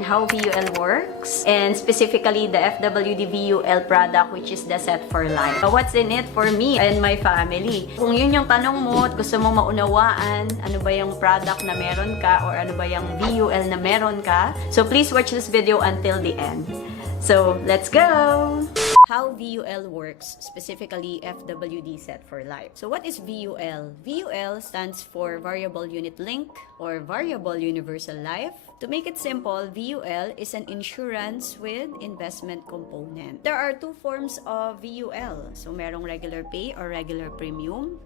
natin how VUL works and specifically the FWD VUL product which is the Set for Life. What's in it for me and my family? Kung yun yung tanong mo at gusto mong maunawaan ano ba yung product na meron ka or ano ba yung VUL na meron ka, so please watch this video until the end. So, let's go! How VUL works, specifically FWD Set for Life. So what is VUL? VUL stands for Variable Unit Link or Variable Universal Life. To make it simple, VUL is an insurance with investment component. There are two forms of VUL. So merong regular pay or regular premium.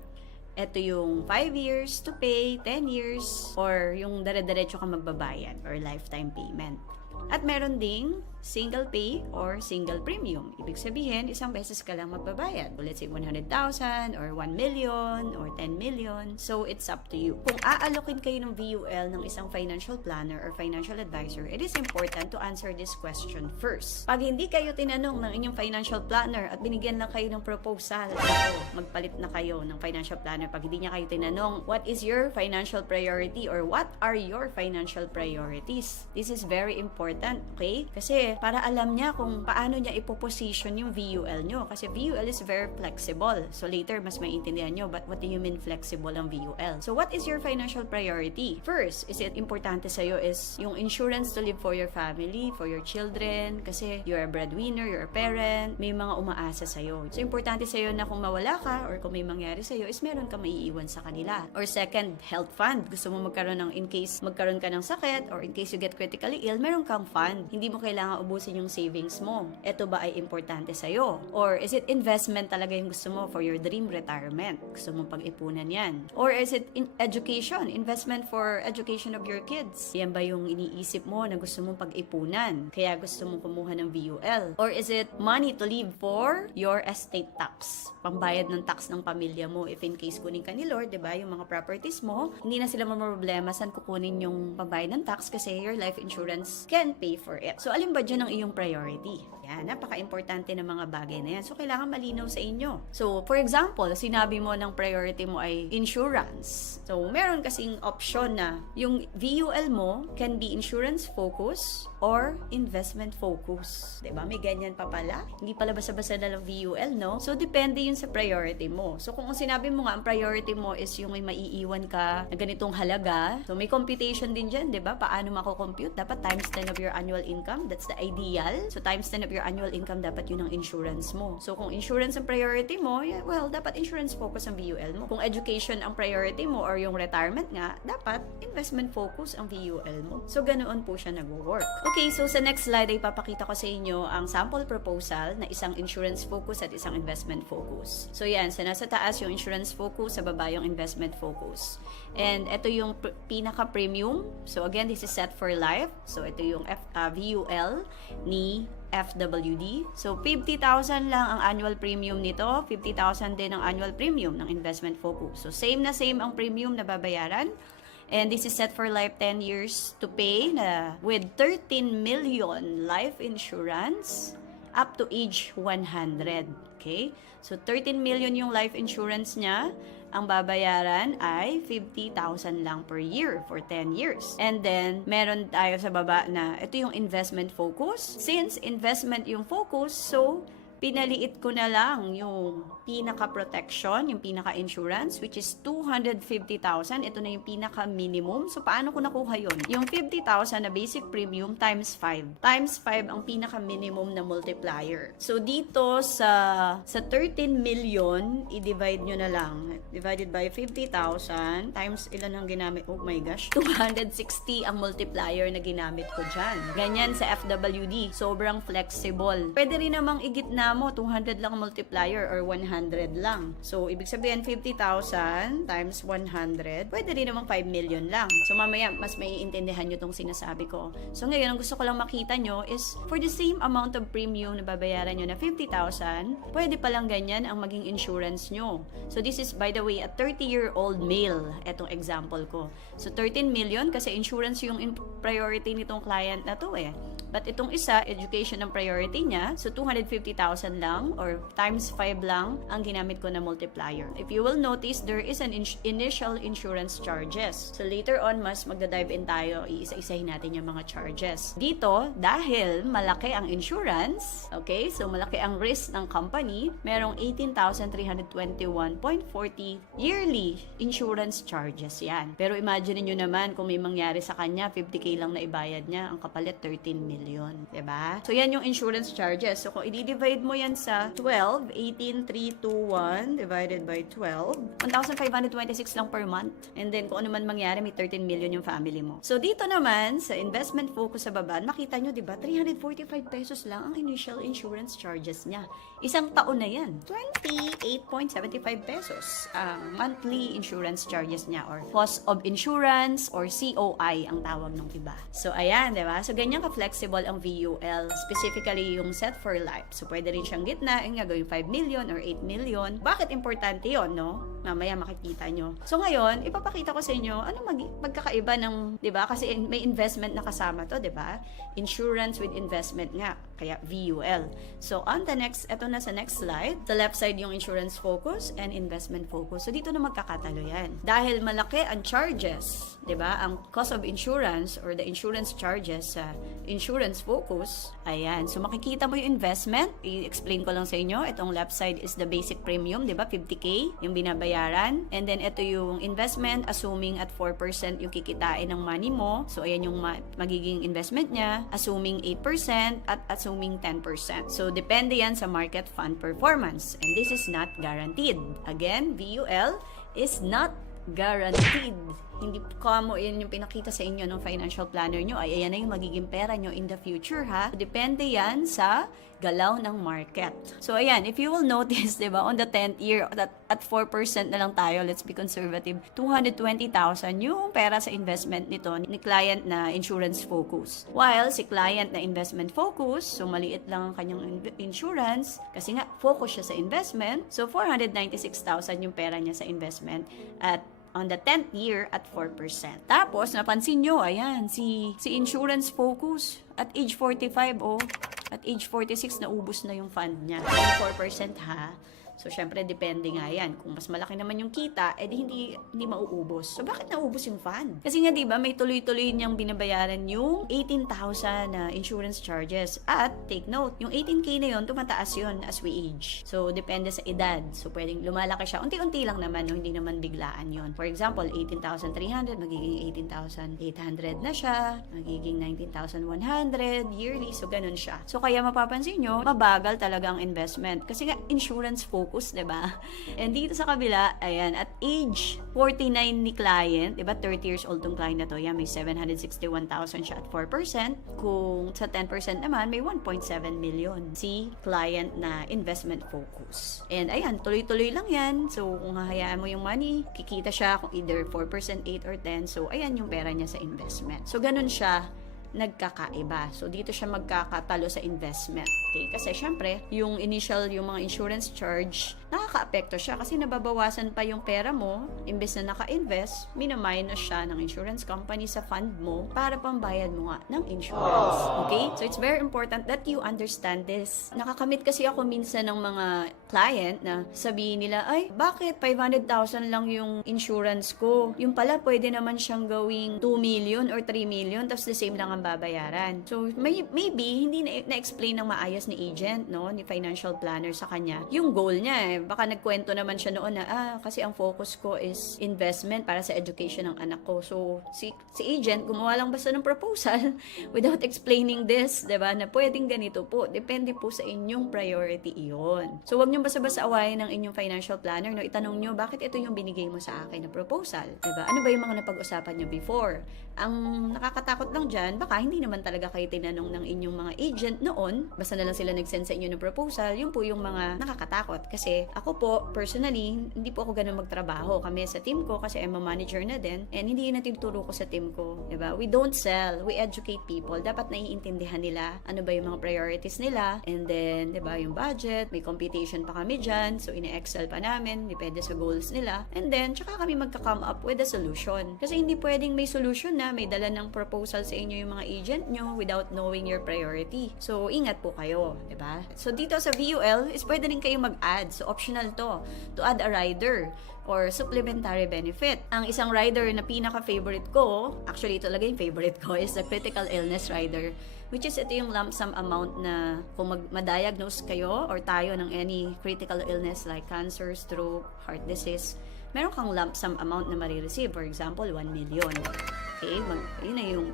Ito yung 5 years to pay, 10 years, or yung dire-diretso ka magbabayad or lifetime payment. At meron ding single pay or single premium. Ibig sabihin, isang beses ka lang magbabayad. Let's say 100,000 or 1 million or 10 million. So, it's up to you. Kung aalokin kayo ng VUL ng isang financial planner or financial advisor, it is important to answer this question first. Pag hindi kayo tinanong ng inyong financial planner at binigyan lang kayo ng proposal, magpalit na kayo ng financial planner. Pag hindi niya kayo tinanong, what is your financial priority or what are your financial priorities? This is very important, okay? Kasi para alam niya kung paano niya ipoposition yung VUL nyo. Kasi VUL is very flexible. So later, mas maiintindihan nyo, but what do you mean flexible ang VUL? So what is your financial priority? First, is it importante sa'yo is yung insurance to live for your family, for your children, kasi you're a breadwinner, you're a parent, may mga umaasa sa'yo. So importante sa'yo na kung mawala ka or kung may mangyari sa'yo is meron ka maiiwan sa kanila. Or second, health fund. Gusto mo magkaroon ng in case magkaroon ka ng sakit or in case you get critically ill, meron kang fund. Hindi mo kailangan ubusin yung savings mo. Ito ba ay importante sa'yo? Or is it investment talaga yung gusto mo for your dream retirement? Gusto mo pag-ipunan yan? Or is it education? Investment for education of your kids? Yan ba yung iniisip mo na gusto mong pag-ipunan? Kaya gusto mong kumuha ng VUL? Or is it money to leave for your estate tax? Pambayad ng tax ng pamilya mo if in case kunin ka ni Lord, diba? Yung mga properties mo, hindi na sila problema saan kukunin yung pambayad ng tax kasi your life insurance can pay for it. So, alin ba dyan ang iyong priority? Yan, napaka-importante ng mga bagay na yan. So, kailangan malinaw sa inyo. So, for example, sinabi mo ng priority mo ay insurance. So, meron kasing option na yung VUL mo can be insurance focus or investment focus. Diba? May ganyan pa pala. Hindi pala basta-basta na lang VUL, no? So, depende yun sa priority mo. So, kung sinabi mo nga, ang priority mo is yung may maiiwan ka na ganitong halaga. So, may computation din dyan, diba? Paano mako-compute? Dapat times 10 of your annual income. That's the ideal. So, times 10 of your annual income, dapat yun ang insurance mo. So, kung insurance ang priority mo, yeah, well, dapat insurance focus ang VUL mo. Kung education ang priority mo or yung retirement nga, dapat investment focus ang VUL mo. So, ganoon po siya nag-work. Okay, so sa next slide ay papakita ko sa inyo ang sample proposal na isang insurance focus at isang investment focus. So, yan. Sa nasa taas yung insurance focus, sa baba yung investment focus. And ito yung pinaka-premium. So, again, this is Set for Life. So, ito yung VUL ni FWD. So, 50,000 lang ang annual premium nito. 50,000 din ang annual premium ng investment focus. So, same na same ang premium na babayaran. And this is Set for Life 10 years to pay na with 13 million life insurance up to age 100. Okay? So, 13 million yung life insurance niya. Ang babayaran ay 50,000 lang per year for 10 years. And then, meron tayo sa baba na ito yung investment focus. Since investment yung focus, so pinaliit ko na lang yung pinaka-protection, yung pinaka-insurance, which is 250,000. Ito na yung pinaka-minimum. So, paano ko nakuha yun? Yung 50,000 na basic premium times 5. Times 5 ang pinaka-minimum na multiplier. So, dito sa 13 million, i-divide nyo na lang. Divided by 50,000 times ilan ang ginamit? Oh my gosh. 260 ang multiplier na ginamit ko dyan. Ganyan sa FWD. Sobrang flexible. Pwede rin namang igitna mo, 200 lang multiplier or 100 lang. So, ibig sabihin 50,000 times 100, pwede rin namang 5 million lang. So, mamaya, mas maiintindihan nyo tong sinasabi ko. So, ngayon, ang gusto ko lang makita nyo is for the same amount of premium na babayaran nyo na 50,000, pwede palang ganyan ang maging insurance nyo. So, this is, by the way, a 30-year-old male. Etong example ko. So, 13 million kasi insurance yung priority nitong client na to eh. But itong isa, education ang priority niya. So, 250,000 20,000 lang or times 5 lang ang ginamit ko na multiplier. If you will notice, there is an initial insurance charges. So later on, mas magda-dive in tayo, iisa-isahin natin yung mga charges. Dito, dahil malaki ang insurance, okay, so malaki ang risk ng company, merong 18,321.40 yearly insurance charges yan. Pero imagine niyo naman kung may mangyari sa kanya, 50k lang na ibayad niya, ang kapalit 13 million. Diba? So yan yung insurance charges. So kung i-divide mo yan sa 12, 18,321 divided by 12, 1,526 lang per month. And then kung ano man mangyari, may 13 million yung family mo. So dito naman, sa investment focus sa baba, makita nyo, diba, 345 pesos lang ang initial insurance charges niya. Isang taon na yan. 28.75 pesos ang monthly insurance charges niya or cost of insurance or COI ang tawag ng iba. So ayan, diba? So ganyan ka-flexible ang VUL, specifically yung set for life. So pwede rin siyang gitna, yung gagawin 5 million or 8 million. Bakit importante yon, no? Mamaya makikita nyo. So ngayon, ipapakita ko sa inyo ano magkakaiba ng, 'di ba? Kasi may investment na kasama 'to, 'di ba? Insurance with investment nga, kaya VUL. So on the next, eto na sa next slide. Sa left side yung insurance focus and investment focus. So dito na magkakatalo 'yan. Dahil malaki ang charges, 'di ba? Ang cost of insurance or the insurance charges sa insurance focus. Ayan. So makikita mo yung investment. I-explain ko lang sa inyo. Itong left side is the basic premium, 'di ba? 50k yung binabayaran. And then ito yung investment assuming at 4% yung kikitain ng money mo. So ayan yung magiging investment niya, assuming 8% at assuming 10%. So depende yan sa market fund performance. And this is not guaranteed. Again, VUL is not guaranteed. Hindi kamo yan yung pinakita sa inyo ng financial planner nyo, ay ayan na yung magiging pera nyo in the future, ha? Depende yan sa galaw ng market. So ayan, if you will notice, diba, on the 10th year, at 4% na lang tayo, let's be conservative, 220,000 yung pera sa investment nito ni client na insurance focus. While si client na investment focus, so maliit lang ang kanyang insurance, kasi nga focus siya sa investment, so 496,000 yung pera niya sa investment at on the 10th year at 4%. Tapos, napansin nyo, ayan, si insurance focus at age 45, oh, at age 46, naubos na yung fund niya. 4% ha. So, syempre, depende nga yan. Kung mas malaki naman yung kita, edi hindi mauubos. So, bakit naubos yung fund? Kasi nga, di ba, may tuloy-tuloy niyang binabayaran yung 18,000 na insurance charges. At, take note, yung 18K na yun, tumataas yun as we age. So, depende sa edad. So, pwedeng lumalaki siya. Unti-unti lang naman, no? Hindi naman biglaan yun. For example, 18,300, magiging 18,800 na siya. Magiging 19,100 yearly. So, ganun siya. So, kaya mapapansin nyo, mabagal talaga ang investment. Kasi nga, insurance focus, diba? And dito sa kabila, ayan, at age 49 ni client, diba, 30 years old tong client na to, yan, may 761,000 siya at 4%. Kung sa 10% naman, may 1.7 million si client na investment focus. And ayan, tuloy-tuloy lang yan. So, kung hahayaan mo yung money, kikita siya kung either 4%, 8 or 10. So, ayan yung pera niya sa investment. So, ganun siya nagkakaiba. So, dito siya magkakatalo sa investment. Okay? Kasi, syempre, yung initial, yung mga insurance charge, nakaka-apekto siya kasi nababawasan pa yung pera mo, imbes na naka-invest, minaminus siya ng insurance company sa fund mo para pambayad mo nga ng insurance. Okay? So, it's very important that you understand this. Nakakamit kasi ako minsan ng mga client na sabihin nila, ay, bakit 500,000 lang yung insurance ko? Yung pala, pwede naman siyang gawing 2 million or 3 million, tapos the same lang ang babayaran. So, maybe, hindi na-explain ng maayos ni agent, no, ni financial planner sa kanya, yung goal niya, baka nagkwento naman siya noon na, kasi ang focus ko is investment para sa education ng anak ko. So, si agent, gumawa lang basta ng proposal without explaining this, diba, na pwedeng ganito po. Depende po sa inyong priority iyon. So, wag nyo basta-basta awayin ng inyong financial planner, no, itanong nyo, bakit ito yung binigay mo sa akin na proposal? Diba? Ano ba yung mga napag-usapan nyo before? Ang nakakatakot lang dyan, baka hindi naman talaga kayo tinanong ng inyong mga agent noon, basta na lang sila nag-send sa inyo ng proposal, yun po yung mga nakakatakot. Kasi ako po, personally, hindi po ako ganun magtrabaho. Kami sa team ko, kasi I'm a manager na din, and hindi yun natin turo ko sa team ko. Diba? We don't sell, we educate people. Dapat naiintindihan nila ano ba yung mga priorities nila, and then, diba, yung budget, may computation pa kami dyan, so ine-excel pa namin, depende sa goals nila, and then, tsaka kami magka-come up with a solution. Kasi hindi pwedeng may solution na may dala ng proposal sa inyo yung mga mga agent nyo without knowing your priority. So, ingat po kayo, diba? So, dito sa VUL is pwede rin kayo mag-add. So, optional to add a rider or supplementary benefit. Ang isang rider na pinaka-favorite ko, actually ito talaga yung favorite ko, is the critical illness rider, which is ito yung lump sum amount na kung ma-diagnose kayo or tayo ng any critical illness like cancer, stroke, heart disease, meron kang lump sum amount na marireceive. For example, 1 million. Okay? Yun na yung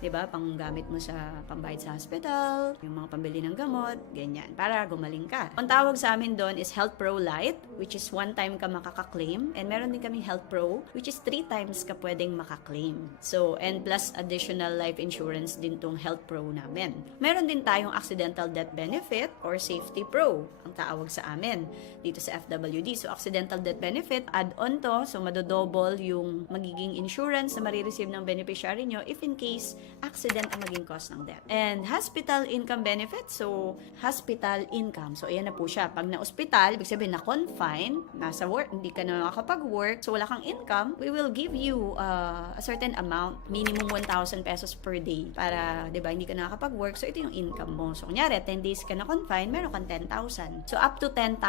diba, panggamit mo sa pambayad sa hospital, yung mga pambili ng gamot, ganyan, para gumaling ka. Ang tawag sa amin doon is Health Pro Lite, which is 1 time ka makaka-claim, and meron din kami Health Pro, which is 3 times ka pwedeng maka-claim. So, and plus additional life insurance din tong Health Pro namin. Meron din tayong Accidental Death Benefit or Safety Pro, ang tawag sa amin dito sa FWD. So, Accidental Death Benefit, add-on to, so madodouble yung magiging insurance na marireceive ng beneficiary nyo if in case accident ang maging cause ng death. And hospital income benefit, so hospital income. So ayan na po siya. Pag na-hospital, ibig sabihin na-confine, nasa work, hindi ka na makakapag-work, so wala kang income, we will give you a certain amount, minimum 1,000 pesos per day para, di ba, hindi ka nakakapag-work, so ito yung income mo. So kunyari, 10 days ka na-confine, meron kang 10,000. So up to 10,000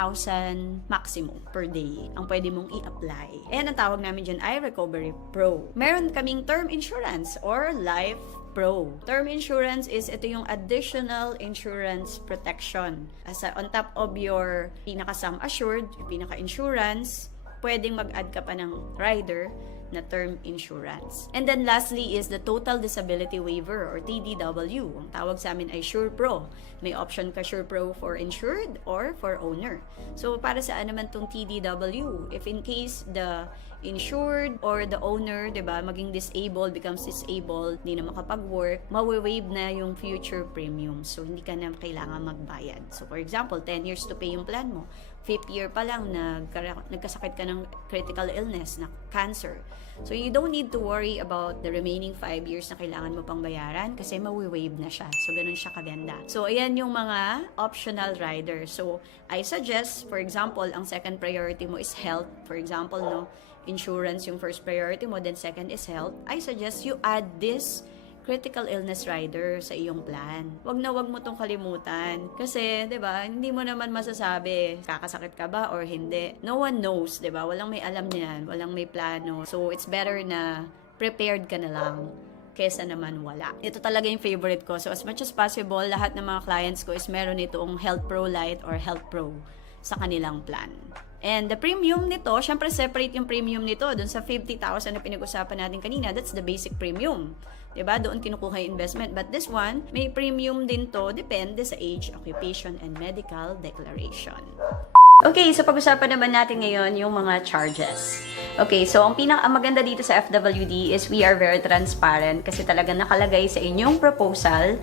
maximum per day ang pwede mong i-apply. Ayan ang tawag namin dyan ay Recovery Pro. Meron kaming term insurance or life Pro. Term insurance is ito yung additional insurance protection. As on top of your pinaka-sum assured, yung pinaka-insurance, pwedeng mag-add ka pa ng rider na term insurance. And then lastly is the Total Disability Waiver or TDW. Ang tawag sa amin ay SurePro. May option ka SurePro for insured or for owner. So para saan naman tong TDW? If in case the insured or the owner, 'di ba, maging disabled, becomes disabled, hindi na makapag-work, mawi-waive na yung future premium. So hindi ka na kailangan magbayad. So for example, 10 years to pay yung plan mo. 5th year pa lang nagkasakit ka ng critical illness na cancer. So you don't need to worry about the remaining 5 years na kailangan mo pang bayaran kasi mawi-waive na siya. So ganun siya kaganda. So ayan yung mga optional rider. So I suggest, for example, ang second priority mo is health. For example, no, insurance yung first priority mo, then second is health. I suggest you add this critical illness rider sa iyong plan. Wag mo tong kalimutan. Kasi, 'di ba, hindi mo naman masasabi kakasakit ka ba or hindi. No one knows, 'di ba? Walang may alam niyan, walang may plano. So, it's better na prepared ka na lang kesa naman wala. Ito talaga yung favorite ko. So, as much as possible, lahat ng mga clients ko is meron itong Health Pro Lite or Health Pro sa kanilang plan. And the premium nito, syempre separate yung premium nito dun sa 50,000 na pinag-usapan natin kanina. That's the basic premium. Diba? Doon kinukuha yung investment. But this one, may premium din to, depende sa age, occupation, and medical declaration. Okay, so pag-usapan naman natin ngayon yung mga charges. Okay, so ang maganda dito sa FWD is we are very transparent kasi talaga nakalagay sa inyong proposal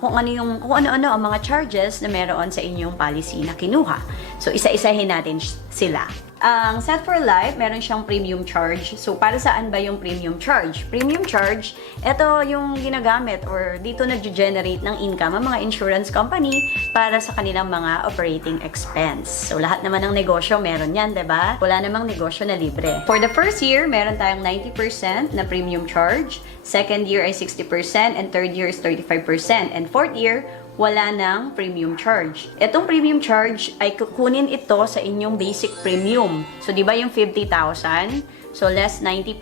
kung ano-ano ang mga charges na meron sa inyong policy na kinuha. So isa-isahin natin sila. Ang Set for Life, meron siyang premium charge. So, para saan ba yung premium charge? Premium charge, ito yung ginagamit or dito nag-generate ng income ang mga insurance company para sa kanilang mga operating expense. So, lahat naman ng negosyo meron yan, diba? Wala namang negosyo na libre. For the first year, meron tayong 90% na premium charge. Second year ay 60% and third year is 35%. And fourth year, wala ng premium charge. Itong premium charge ay kukunin ito sa inyong basic premium. So, di ba yung 50,000? So, less 90%.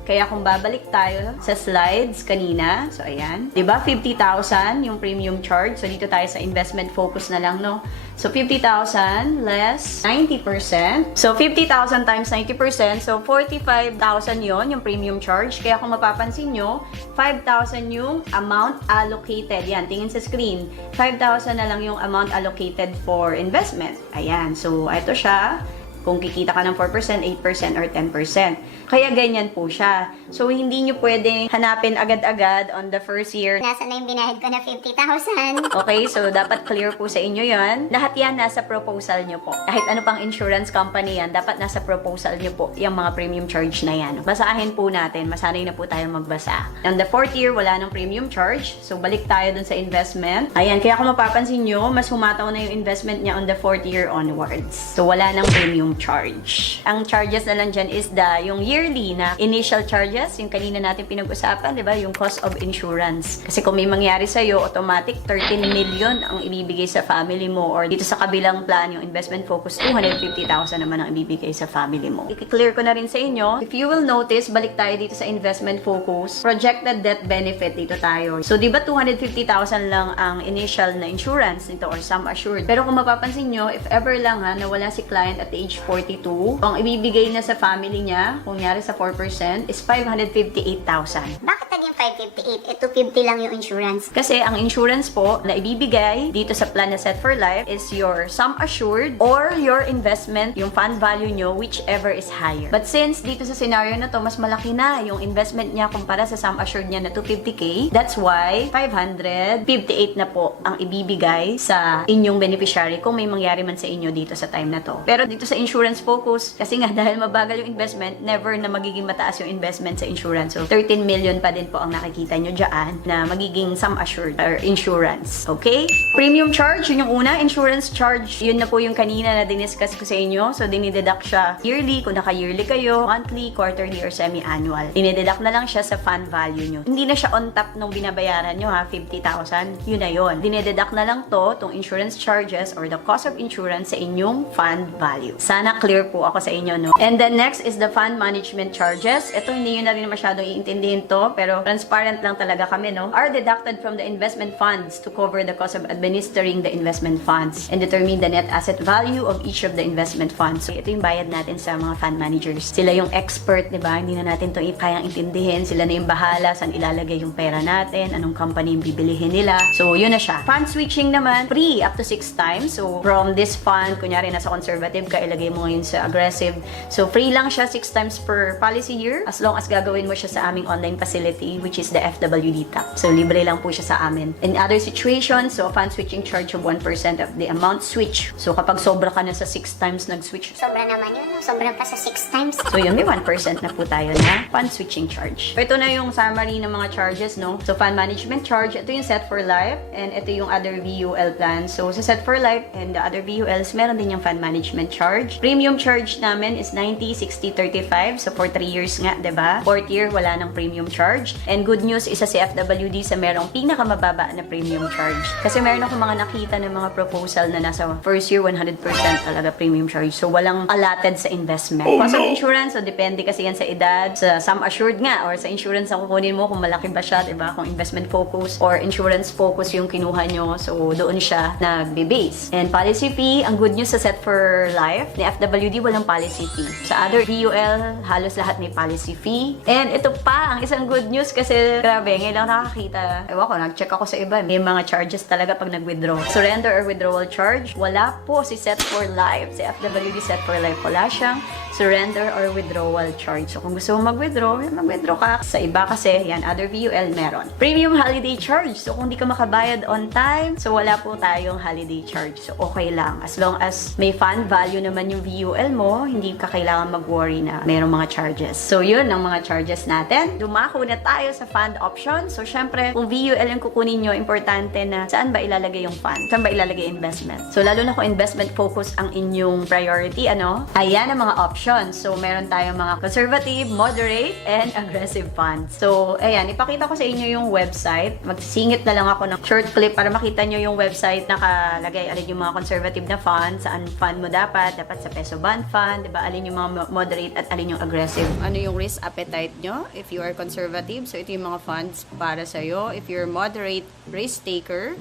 Kaya kung babalik tayo sa slides kanina, so ayan, di ba 50,000 yung premium charge. So, dito tayo sa investment focus na lang, no? So, 50,000 less 90%. So, 50,000 times 90%. So, 45,000 yon yung premium charge. Kaya kung mapapansin nyo, 5,000 yung amount allocated. Yan, tingin sa screen. 5,000 na lang yung amount allocated for investment. Ayan. So, ito siya. Kung kikita ka ng 4%, 8%, or 10%. Kaya ganyan po siya. So, hindi nyo pwedeng hanapin agad-agad on the first year. Nasa na yung binahid ko na 50,000. Okay, so dapat clear po sa inyo yon. Lahat yan nasa proposal nyo po. Kahit ano pang insurance company yan, dapat nasa proposal nyo po yung mga premium charge na yan. Basahin po natin. Masanay na po tayo magbasa. On the fourth year, wala nang premium charge. So, balik tayo dun sa investment. Ayan, kaya kung mapapansin nyo, mas humataw na yung investment niya on the fourth year onwards. So, wala nang premium charge. Ang charges na lang dyan is yung yearly na initial charges, yung kanina natin pinag-usapan, di ba? Yung cost of insurance. Kasi kung may mangyari sa'yo, automatic 13 million ang ibibigay sa family mo, or dito sa kabilang plan, yung investment focus, 250,000 naman ang ibibigay sa family mo. I-clear ko na rin sa inyo. If you will notice, balik tayo dito sa investment focus, projected death benefit, dito tayo. So, di ba 250,000 lang ang initial na insurance nito, or sum assured. Pero kung mapapansin nyo, if ever lang nawala si client at age 42, ang ibibigay na sa family niya, kung nyari sa 4%, is 558,000. Bakit naging 558? Eh, 250 lang yung insurance. Kasi ang insurance po na ibibigay dito sa plan na Set for Life is your sum assured or your investment, yung fund value nyo, whichever is higher. But since dito sa scenario na to, mas malaki na yung investment niya kumpara sa sum assured niya na 250k, that's why 558 na po ang ibibigay sa inyong beneficiary kung may mangyari man sa inyo dito sa time na to. Pero dito sa insurance focus, kasi nga dahil mabagal yung investment, never na magiging mataas yung investment sa insurance. So 13 million pa din po ang nakikita nyo dyan na magiging sum assured or insurance. Okay? Premium charge, yun yung una. Insurance charge, yun na po yung kanina na diniscuss ko sa inyo. So dinideduct siya yearly, kung naka-yearly kayo, monthly, quarterly, or semi-annual. Dinideduct na lang siya sa fund value nyo. Hindi na siya on top nung binabayaran nyo, 50,000, yun na yun. Dinideduct na lang to, tong insurance charges or the cost of insurance sa inyong fund value. Sana clear po ako sa inyo, no? And then next is the fund management charges. Ito hindi nyo na rin masyadong iintindihin to, pero transparent lang talaga kami, no? Are deducted from the investment funds to cover the cost of administering the investment funds and determine the net asset value of each of the investment funds. So, ito yung bayad natin sa mga fund managers. Sila yung expert, di ba? Hindi na natin to kayang intindihin. Sila na yung bahala saan ilalagay yung pera natin, anong company yung bibilihin nila. So, yun na siya. Fund switching naman, free up to 6 times. So, from this fund, kunyari nasa conservative ka, ilagay mo ngayon sa aggressive. So, free lang siya 6 times per policy year as long as gagawin mo siya sa aming online facility, which is the FWD TAP. So, libre lang po siya sa amin. In other situations, so, fund switching charge of 1% of the amount switch. So, kapag sobra ka na sa 6 times nag-switch. Sobra naman yun, no? Sobra pa sa 6 times. So, yun, may 1% na po tayo na fund switching charge. So, ito na yung summary ng mga charges, no? So, fund management charge, ito yung Set for Life, and ito yung other VUL plan. So, sa Set for Life and the other VULs, meron din yung fund management charge. Premium charge namin is 90, 60, 35. So, for 3 years nga, diba? 4th year, wala ng premium charge. And good news, isa si FWD sa merong pinakamababa na premium charge. Kasi meron ako mga nakita ng mga proposal na nasa first year, 100% talaga premium charge. So, walang allotted sa investment. Cost of insurance, so depende kasi yan sa edad, sa sum assured nga, or sa insurance na kukunin mo kung malaki ba siya, diba? Kung investment focus or insurance focus yung kinuha nyo, so doon siya nagbe-base. And policy fee, ang good news sa Set for Life, ni FWD walang policy fee. Sa other VUL, halos lahat may policy fee. And ito pa, ang isang good news kasi grabe, ngayon lang nakakita. Ewan ko, nag-check ako sa iba. May mga charges talaga pag nag-withdraw. Surrender or withdrawal charge, wala po si Set for Life. Si FWD Set for Life, wala siyang surrender or withdrawal charge. So, kung gusto mo mag-withdraw, mag-withdraw ka. Sa iba kasi, yan, other VUL meron. Premium holiday charge. So, kung di ka makabayad on time, so wala po tayong holiday charge. So, okay lang. As long as may fund value naman yung VUL mo, hindi ka kailangan mag-worry na mayroong mga charges. So, yun ang mga charges natin. Dumako na tayo sa fund option. So, syempre, kung VUL yung kukunin nyo, importante na saan ba ilalagay yung fund? Saan ba ilalagay investment? So, lalo na kung investment focus ang inyong priority, ayan ang mga options. So, meron tayong mga conservative, moderate, and aggressive funds. So, ayan, ipakita ko sa inyo yung website. Magsisingit na lang ako ng short clip para makita nyo yung website. Nakalagay alin yung mga conservative na fund, saan fund mo dapat sa peso bond fund, diba? Alin yung mga moderate at alin yung aggressive. Ano yung risk appetite nyo? If you are conservative, so ito yung mga funds para sa'yo. If you're moderate risk taker,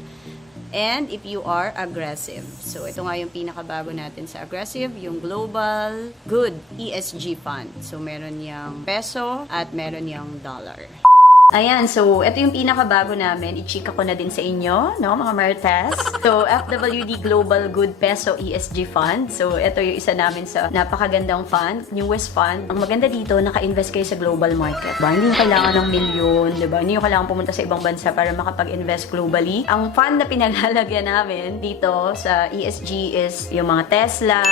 and if you are aggressive. So, ito nga yung pinakabago natin sa aggressive, yung Global Good ESG Fund. So, meron yung peso at meron yung dollar. Ayan, so ito yung pinakabago namin. I-chika ko na din sa inyo, no, mga Marites. So, FWD Global Good Peso ESG Fund. So, ito yung isa namin sa napakagandang fund, newest fund. Ang maganda dito, naka-invest kayo sa global market. Diba? Hindi nyo kailangan ng milyon, diba? Hindi nyo kailangan pumunta sa ibang bansa para makapag-invest globally. Ang fund na pinaglalagyan namin dito sa ESG is yung mga Tesla,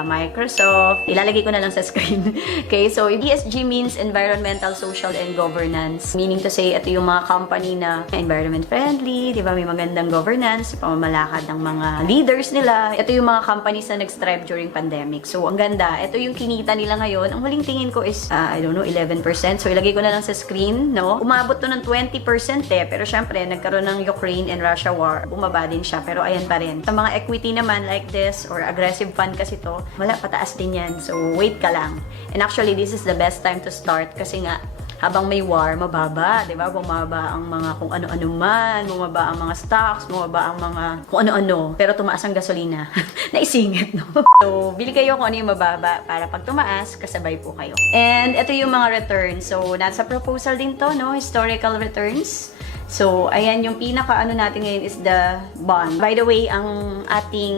Microsoft. Ilalagay ko na lang sa screen. Okay, so ESG means Environmental, Social, and Governance. meaning to say, ito yung mga company na environment friendly, di ba? May magandang governance, pamamalakad ng mga leaders nila. Ito yung mga companies na nag-strive during pandemic. So, ang ganda. Ito yung kinita nila ngayon. Ang huling tingin ko is, I don't know, 11%. So, ilagay ko na lang sa screen, no? Umabot to ng 20% eh. Pero syempre, nagkaroon ng Ukraine and Russia war. Bumaba din siya. Pero ayan pa rin. Sa mga equity naman like this or aggressive fund kasi to, wala, pataas din yan. So, wait ka lang. And actually, this is the best time to start kasi nga, habang may war, mababa, di ba? Bumaba ang mga kung ano-ano man, bumaba ang mga stocks, bumaba ang mga kung ano-ano. Pero tumaas ang gasolina. Naisingit, no? So, bili kayo kung ano yung mababa para pag tumaas, kasabay po kayo. And ito yung mga returns. So, nasa proposal din to, no? Historical returns. So, ayan yung pinaka-ano natin ngayon is the bond. By the way, ang ating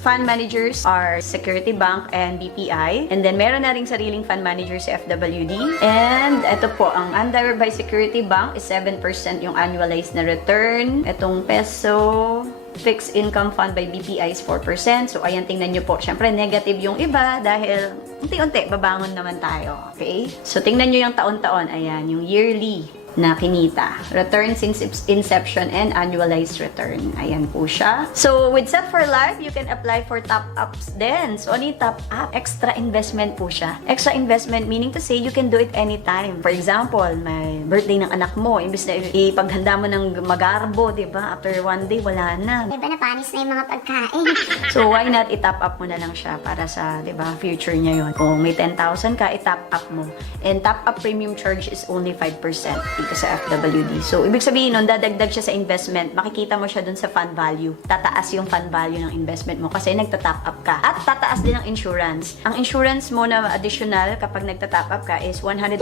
fund managers are Security Bank and BPI. And then, meron na ring sariling fund manager sa FWD. And ito po, ang under by Security Bank is 7% yung annualized na return. Itong peso fixed income fund by BPI is 4%. So, ayan, tingnan nyo po. Siyempre, negative yung iba dahil unti-unti, babangon naman tayo. Okay? So, tingnan nyo yung taon-taon. Ayan, yung yearly na kinita. Return since inception and annualized return. Ayan po siya. So, with Set for Life, you can apply for top-ups din. So, ano yung top-up? Extra investment po siya. Extra investment meaning to say you can do it anytime. For example, may birthday ng anak mo. Imbis na ipaghanda mo ng magarbo, di ba? After one day, wala na. Diba napanis na yung mga pagkain? So, why not i-top up mo na lang siya para sa, di ba, future niya yun. Kung may 10,000 ka, i-top up mo. And top-up premium charge is only 5% dito sa FWD. So, ibig sabihin nun, dadagdag siya sa investment. Makikita mo siya dun sa fund value. Tataas yung fund value ng investment mo kasi nagta-top up ka. At tataas din ang insurance. Ang insurance mo na additional kapag nagta-top up ka is 125%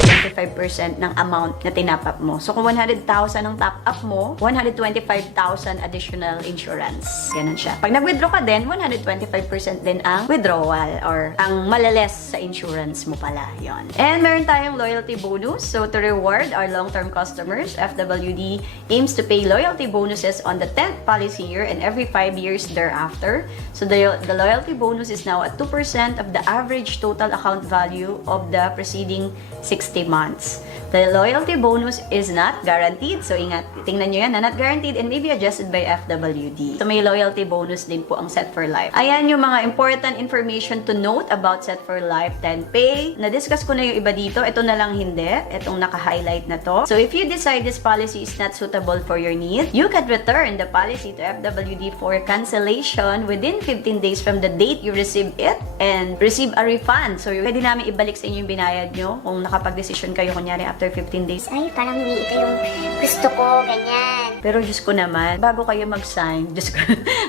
ng amount na tinap up mo. So, kung 100,000 ang top up mo, 125,000 additional insurance. Ganun siya. Pag nag-withdraw ka din, 125% din ang withdrawal or ang malales sa insurance mo pala. Yon. And meron tayong loyalty bonus. So, to reward our long-term customers, FWD aims to pay loyalty bonuses on the 10th policy year and every 5 years thereafter. So, the loyalty bonus is now at 2% of the average total account value of the preceding 60 months. The loyalty bonus is not guaranteed. So, ingat, tingnan nyo yan na not guaranteed and may be adjusted by FWD. So, may loyalty bonus din po ang Set for Life. Ayan yung mga important information to note about Set for Life 10 Pay. Na-discuss ko na yung iba dito. Ito na lang hindi. Itong naka-highlight na to. So, if you decide this policy is not suitable for your need, you can return the policy to FWD for cancellation within 15 days from the date you receive it and receive a refund. So, pwede namin ibalik sa inyo yung binayad nyo kung nakapag-decision kayo, kunyari, after 15 days. Ay, parang hindi ito yung gusto ko, ganyan. Pero Diyos ko naman, bago kayo mag-sign, Diyos ko,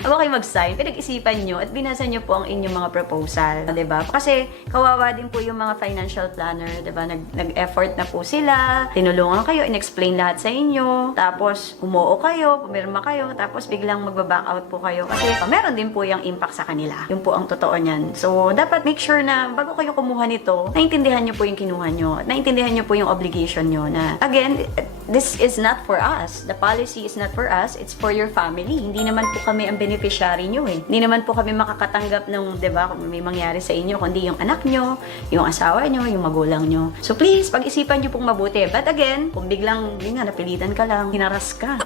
bago kayo mag-sign, pinag-isipan nyo at binasa nyo po ang inyong mga proposal, diba? Kasi kawawa din po yung mga financial planner, diba? Nag-effort na po sila, tinulungan kayo, in-explain lahat sa inyo, tapos umuo kayo, pumirma kayo, tapos biglang magba-back out po kayo. Kasi meron din po yung impact sa kanila. Yun po ang totoo niyan. So, dapat make sure na bago kayo kumuha nito, naintindihan nyo po yung kinuha nyo, naintindihan nyo po yung obligation nyo na, again, this is not for us. The policy is not for us. It's for your family. Hindi naman po kami ang beneficiary nyo eh. Hindi naman po kami makakatanggap ng, di ba, kung may mangyari sa inyo, kundi yung anak nyo, yung asawa nyo, yung magulang nyo. So please, pag-isipan nyo pong mabuti. But again, kung biglang, yun nga, napilitan ka lang, hinaras ka.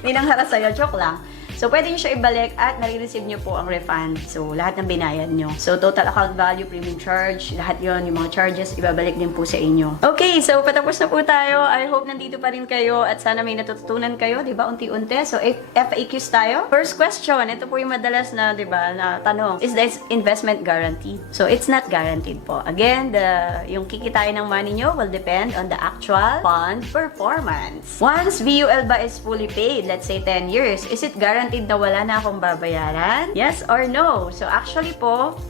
May nangharas sa'yo, joke lang. So, pwede nyo siya ibalik at nare-receive nyo po ang refund. So, lahat ng binayad nyo. So, total account value, premium charge, lahat yon, yung mga charges, ibabalik din po sa inyo. Okay, so patapos na po tayo. I hope nandito pa rin kayo at sana may natutunan kayo, di ba, unti-unti. So, FAQs tayo. First question, ito po yung madalas na, di ba, na tanong. Is this investment guaranteed? So, it's not guaranteed po. Again, yung kikitain ng money nyo will depend on the actual fund performance. Once VUL ba is fully paid, let's say 10 years, is it guaranteed na wala na akong babayaran? Yes or no? So, actually po,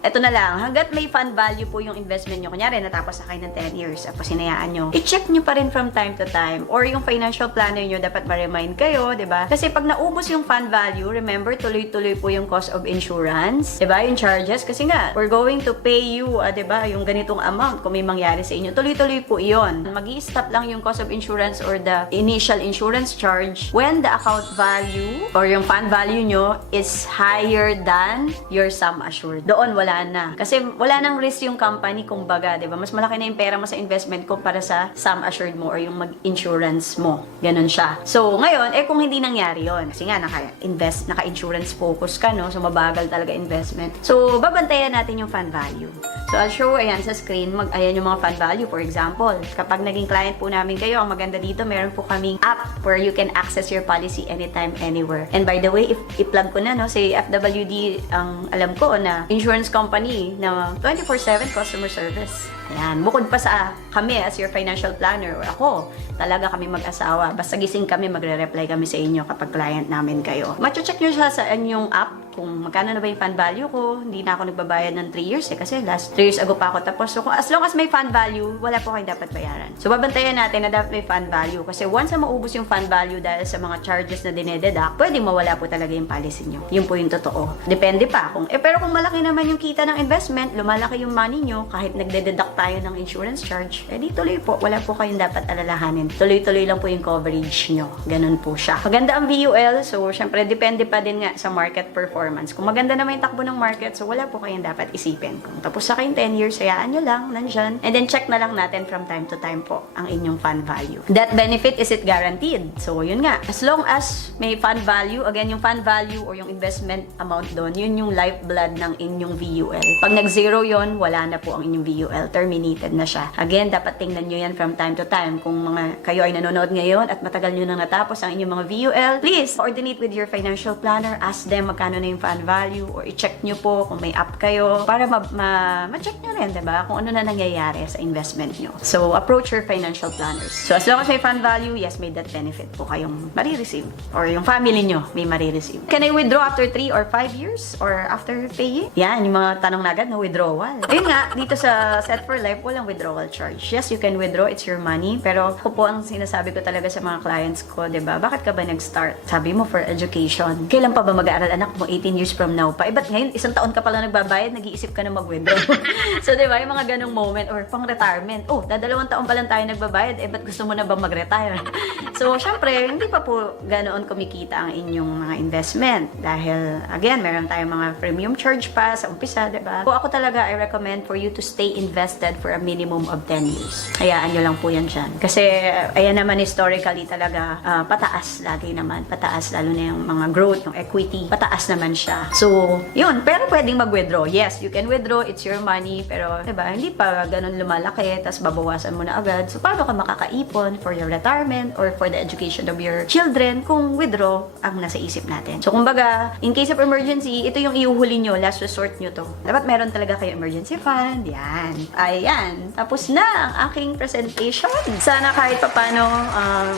eto na lang. Hanggat may fund value po yung investment nyo, kunyari, natapos na kayo ng 10 years, tapos sinayaan nyo, i-check nyo pa rin from time to time. Or yung financial planner nyo, dapat ma-remind kayo, diba? Kasi pag naubos yung fund value, remember, tuloy-tuloy po yung cost of insurance, diba? Yung charges. Kasi nga, we're going to pay you, diba? Yung ganitong amount, kung may mangyari sa inyo, tuloy-tuloy po iyon. Mag-i-stop lang yung cost of insurance or the initial insurance charge when the account value or yung fund value nyo is higher than your sum assured. Doon wala na. Kasi wala nang risk yung company, kumbaga, di ba? Mas malaki na yung pera mo sa investment kumpara sa sum assured mo or yung mag-insurance mo. Ganon siya. So, ngayon, kung hindi nangyari yon, kasi nga, naka-insurance focus ka, no? So, mabagal talaga investment. So, babantayan natin yung fund value. So, I'll show, ayan, sa screen, ayan yung mga fund value. For example, kapag naging client po namin kayo, ang maganda dito, meron po kaming app where you can access your policy anytime, anywhere. And by the way, i-plug ko na, no, si FWD, ang alam ko na insurance company na 24/7 customer service. Ayan, bukod pa sa kami as your financial planner or ako, talaga kami mag-asawa. Basta gising kami, magre-reply kami sa inyo kapag client namin kayo. Macho-check nyo siya sa inyong app kung magkano na ba yung fund value ko. Hindi na ako nagbabayad ng 3 years kasi last 3 years ago pa ako tapos. So, as long as may fund value, wala po kayong dapat bayaran. So, babantayan natin na dapat may fund value kasi once na maubos yung fund value dahil sa mga charges na dinededuct, pwedeng mawala po talaga yung policy nyo. Yun po yung totoo. Depende pa. Pero kung malaki naman yung kita ng investment, lumalaki yung money nyo, kahit nagdededuct tayo ng insurance charge, di tuloy po. Wala po kayong dapat alalahanin. Tuloy-tuloy lang po yung coverage nyo. Ganun po siya. Maganda ang VUL, so syempre depende pa din nga sa market performance. Kung maganda naman yung takbo ng market, so wala po kayong dapat isipin. Kung tapos sa kayong 10 years, hayaan nyo lang, nandyan. And then check na lang natin from time to time po ang inyong fund value. That benefit, is it guaranteed? So yun nga. As long as may fund value, again, yung fund value or yung investment amount doon, yun yung lifeblood ng inyong VUL. Pag nag-zero yun, wala na po ang inyong VUL. Terminated na siya. Again, dapat tingnan nyo yan from time to time. Kung kayo ay nanonood ngayon at matagal nyo nang natapos ang inyong mga VUL, please coordinate with your financial planner. Ask them magkano na yung fund value or i-check nyo po kung may app kayo para ma-check nyo rin, diba? Kung ano na nangyayari sa investment nyo. So, approach your financial planners. So, as long as may fund value, yes, may that benefit po kayong marireceive or yung family nyo may marireceive. Can I withdraw after 3 or 5 years or after paying? Yan, yung mga tanong na agad na withdrawal. Ayun nga, dito sa Set for Life, walang withdrawal charge. Yes, you can withdraw, it's your money, pero ako po ang sinasabi ko talaga sa mga clients ko, diba? Bakit ka ba nag-start? Sabi mo for education. Kailan pa ba mag-aaral anak mo? 18 years from now pa. Ba't ngayon, isang taon ka pala nagbabayad, nag-iisip ka na mag-withdraw? So, diba, yung mga ganong moment or pang-retirement. Oh, 2 taon pa lang tayo nagbabayad, ba't gusto mo na ba mag-retire? So, syempre, hindi pa po ganoon kumikita ang inyong mga investment. Dahil, again, meron tayong mga premium charge pa sa umpisa, diba? So, ako talaga, I recommend for you to stay invested for a minimum of 10 years. Hayaan nyo lang po yan dyan. Kasi, ayan naman historically talaga, pataas lagi naman. Pataas, lalo na yung mga growth, yung equity, pataas naman siya. So, yun. Pero pwedeng mag-withdraw. Yes, you can withdraw. It's your money. Pero, diba, hindi pa ganun lumalaki. Tapos, babawasan mo na agad. So, paano ka makakaipon for your retirement or for the education of your children kung withdraw ang nasa isip natin? So, kumbaga, in case of emergency, ito yung iuhuli nyo. Last resort nyo to. Dapat meron talaga kayo emergency fund. Yan. Ayan. Tapos na ang aking presentation. Sana kahit papano,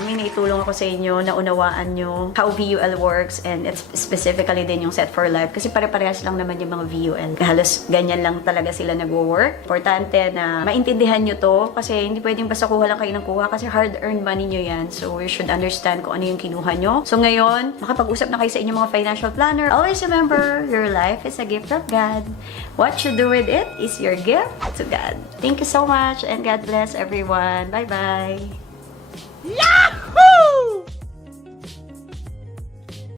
may naitulong ako sa inyo na unawaan nyo how VUL works and it's specifically din yung Set for Life. Kasi pare-parehas lang naman yung mga VUL. Halos ganyan lang talaga sila nagwo-work. Importante na maintindihan nyo to kasi hindi pwedeng basta kuha lang kayo ng kuha kasi hard-earned money nyo yan. So, you should understand kung ano yung kinuha nyo. So, ngayon, makapag-usap na kayo sa inyong mga financial planner. Always remember, your life is a gift from God. What you do with it is your gift to God. Thank you so much and God bless everyone. Bye-bye. Yahoo!